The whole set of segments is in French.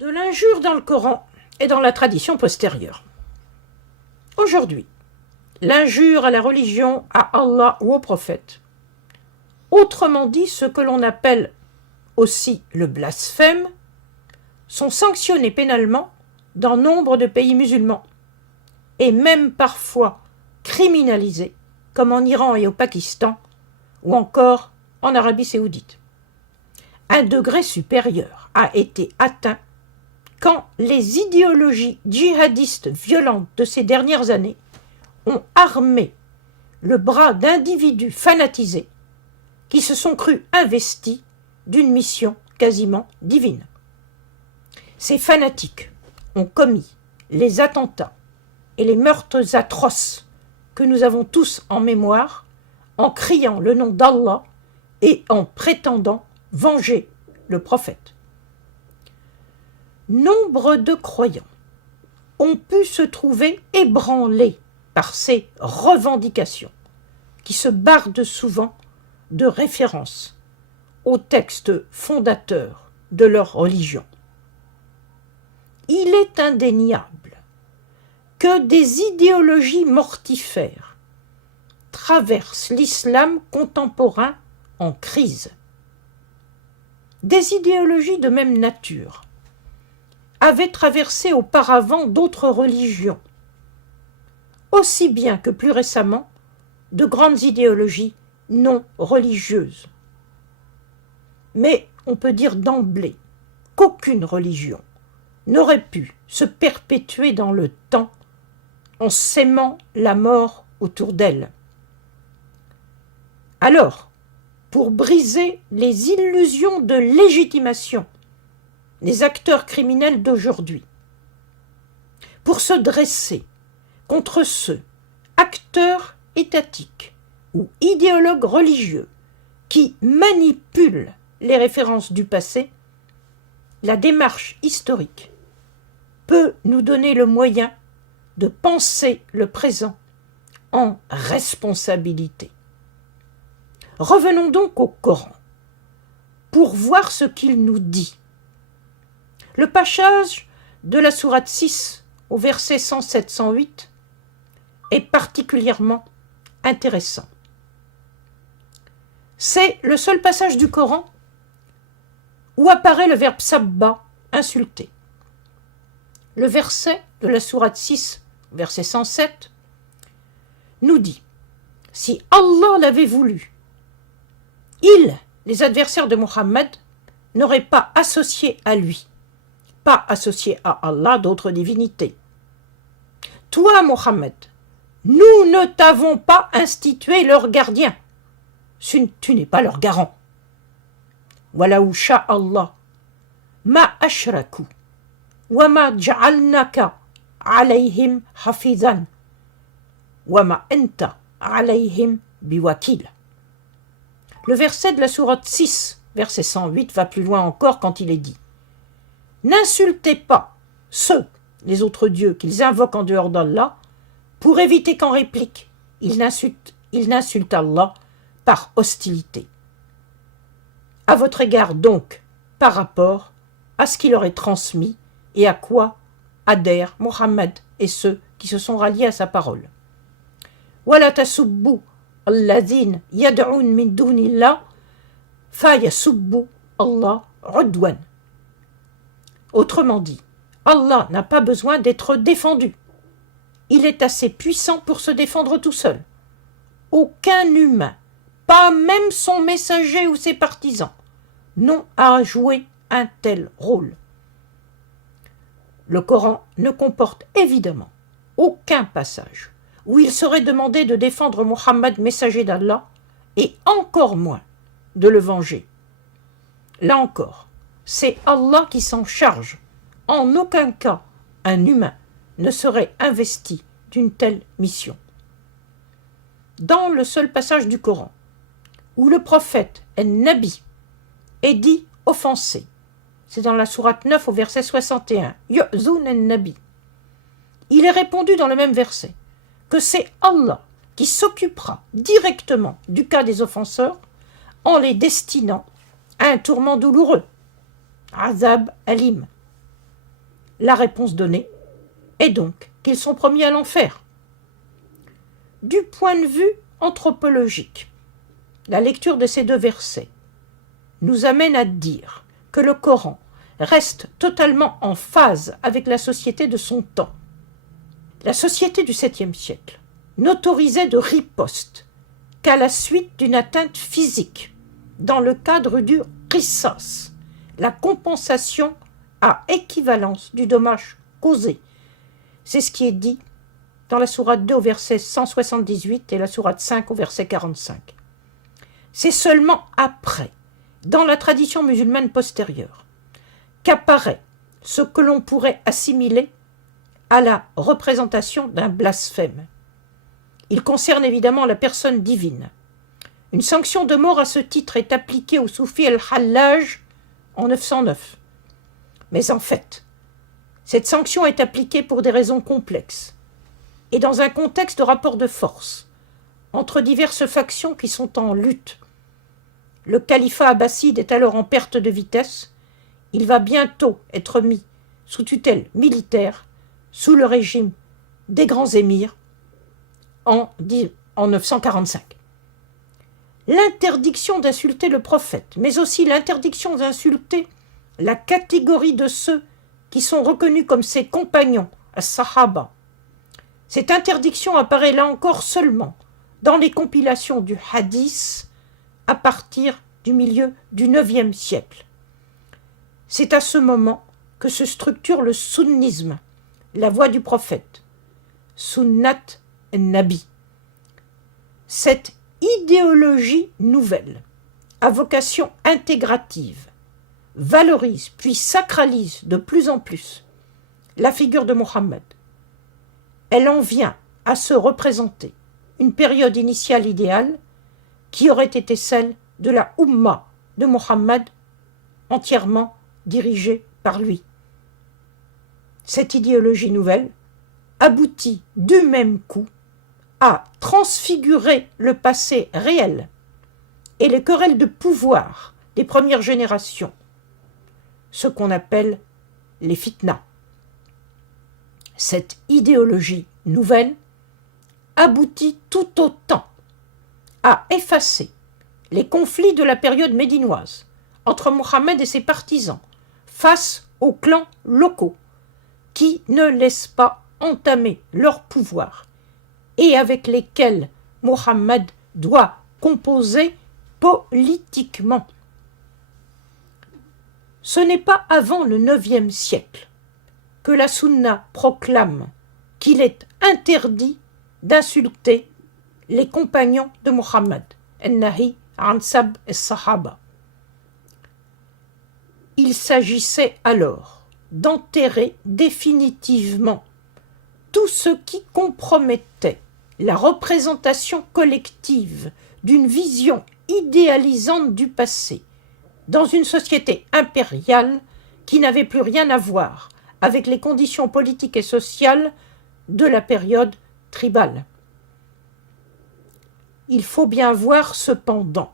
de l'injure dans le Coran et dans la tradition postérieure. Aujourd'hui, l'injure à la religion, à Allah ou au prophète, autrement dit ce que l'on appelle aussi le blasphème, sont sanctionnés pénalement dans nombre de pays musulmans et même parfois criminalisés, comme en Iran et au Pakistan, ou encore en Arabie saoudite. Un degré supérieur a été atteint quand les idéologies djihadistes violentes de ces dernières années ont armé le bras d'individus fanatisés qui se sont crus investis d'une mission quasiment divine. Ces fanatiques ont commis les attentats et les meurtres atroces que nous avons tous en mémoire en criant le nom d'Allah et en prétendant venger le prophète. Nombre de croyants ont pu se trouver ébranlés par ces revendications qui se bardent souvent de références aux textes fondateurs de leur religion. Il est indéniable que des idéologies mortifères traversent l'islam contemporain en crise. Des idéologies de même nature avaient traversé auparavant d'autres religions, aussi bien que plus récemment de grandes idéologies non religieuses. Mais on peut dire d'emblée qu'aucune religion n'aurait pu se perpétuer dans le temps en s'aimant la mort autour d'elle. Alors, pour briser les illusions de légitimation des acteurs criminels d'aujourd'hui, pour se dresser contre ceux, acteurs étatiques ou idéologues religieux, qui manipulent les références du passé, la démarche historique peut nous donner le moyen de penser le présent en responsabilité. Revenons donc au Coran pour voir ce qu'il nous dit. Le passage de la sourate 6 au verset 107-108 est particulièrement intéressant. C'est le seul passage du Coran où apparaît le verbe sabba, insulter. Le verset de la sourate 6, verset 107, nous dit « Si Allah l'avait voulu, ils, les adversaires de Mohammed, n'auraient pas associé à lui, pas associé à Allah d'autres divinités. Toi, Mohammed, nous ne t'avons pas institué leur gardien. Tu n'es pas leur garant. Wala usha Allah, ma ashraku, wa ma ja'alnaka alayhim hafizan, wa ma anta alayhim biwakil. Le verset de la sourate 6, verset 108, va plus loin encore quand il est dit « N'insultez pas ceux, les autres dieux, qu'ils invoquent en dehors d'Allah, pour éviter qu'en réplique, ils n'insultent Allah par hostilité. À votre égard donc, par rapport à ce qu'il leur est transmis et à quoi adhèrent Mohammed et ceux qui se sont ralliés à sa parole. Wala tasubbu alladhina yad'un min dunillah fa yasubbu Allah udwan. Autrement dit, Allah n'a pas besoin d'être défendu. Il est assez puissant pour se défendre tout seul. Aucun humain, pas même son messager ou ses partisans, n'ont à jouer un tel rôle. Le Coran ne comporte évidemment aucun passage où il serait demandé de défendre Mohammed, messager d'Allah, et encore moins de le venger. Là encore, c'est Allah qui s'en charge. En aucun cas, un humain ne serait investi d'une telle mission. Dans le seul passage du Coran où le prophète Nabi est dit offensé, c'est dans la sourate 9 au verset 61, Yu'zun Nabi, il est répondu dans le même verset que c'est Allah qui s'occupera directement du cas des offenseurs en les destinant à un tourment douloureux, Azab Alim. La réponse donnée est donc qu'ils sont promis à l'enfer. Du point de vue anthropologique, la lecture de ces deux versets nous amène à dire que le Coran reste totalement en phase avec la société de son temps. La société du 7e siècle n'autorisait de riposte qu'à la suite d'une atteinte physique, dans le cadre du qisas, la compensation à équivalence du dommage causé. C'est ce qui est dit dans la sourate 2 au verset 178 et la sourate 5 au verset 45. C'est seulement après, dans la tradition musulmane postérieure, qu'apparaît ce que l'on pourrait assimiler à la représentation d'un blasphème. Il concerne évidemment la personne divine. Une sanction de mort à ce titre est appliquée au soufi al-Hallaj en 909. Mais en fait, cette sanction est appliquée pour des raisons complexes et dans un contexte de rapport de force entre diverses factions qui sont en lutte. Le califat abbasside est alors en perte de vitesse. Il va bientôt être mis sous tutelle militaire, sous le régime des grands émirs, en 945. L'interdiction d'insulter le prophète, mais aussi l'interdiction d'insulter la catégorie de ceux qui sont reconnus comme ses compagnons, as-sahaba. Cette interdiction apparaît là encore seulement dans les compilations du hadith à partir du milieu du IXe siècle. C'est à ce moment que se structure le sunnisme, la voie du prophète, sunnat nabi. Cette idéologie nouvelle, à vocation intégrative, valorise puis sacralise de plus en plus la figure de Mohammed. Elle en vient à se représenter une période initiale idéale qui aurait été celle de la Ummah de Mohammed, entièrement dirigée par lui. Cette idéologie nouvelle aboutit du même coup à transfigurer le passé réel et les querelles de pouvoir des premières générations, ce qu'on appelle les fitnas. Cette idéologie nouvelle aboutit tout autant à effacer les conflits de la période médinoise entre Mohammed et ses partisans face aux clans locaux qui ne laissent pas entamer leur pouvoir et avec lesquels Mohammed doit composer politiquement. Ce n'est pas avant le IXe siècle que la Sunna proclame qu'il est interdit d'insulter les compagnons de Mohammed, al-Nahi an sab as-Sahaba. Il s'agissait alors d'enterrer définitivement tout ce qui compromettait la représentation collective d'une vision idéalisante du passé dans une société impériale qui n'avait plus rien à voir avec les conditions politiques et sociales de la période tribale. Il faut bien voir cependant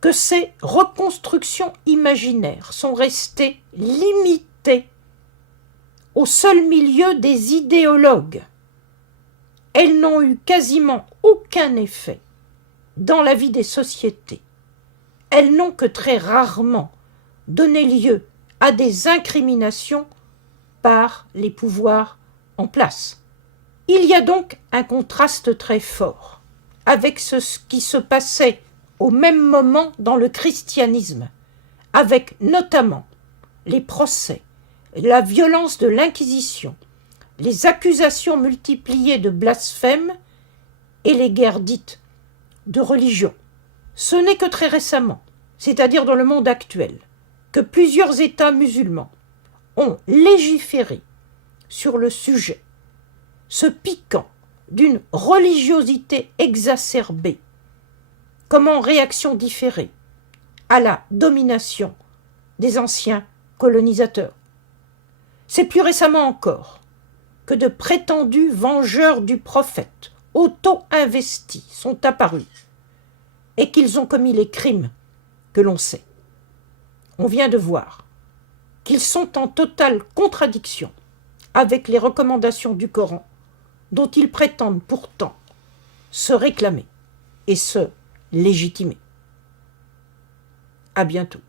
que ces reconstructions imaginaires sont restées limitées au seul milieu des idéologues. Elles n'ont eu quasiment aucun effet dans la vie des sociétés. Elles n'ont que très rarement donné lieu à des incriminations par les pouvoirs en place. Il y a donc un contraste très fort avec ce qui se passait au même moment dans le christianisme, avec notamment les procès, la violence de l'Inquisition, les accusations multipliées de blasphème et les guerres dites de religion. Ce n'est que très récemment, c'est-à-dire dans le monde actuel, que plusieurs États musulmans ont légiféré sur le sujet, se piquant d'une religiosité exacerbée, comme en réaction différée à la domination des anciens colonisateurs. C'est plus récemment encore que de prétendus vengeurs du prophète, auto-investis, sont apparus et qu'ils ont commis les crimes que l'on sait. On vient de voir qu'ils sont en totale contradiction avec les recommandations du Coran dont ils prétendent pourtant se réclamer et se légitimer. À bientôt.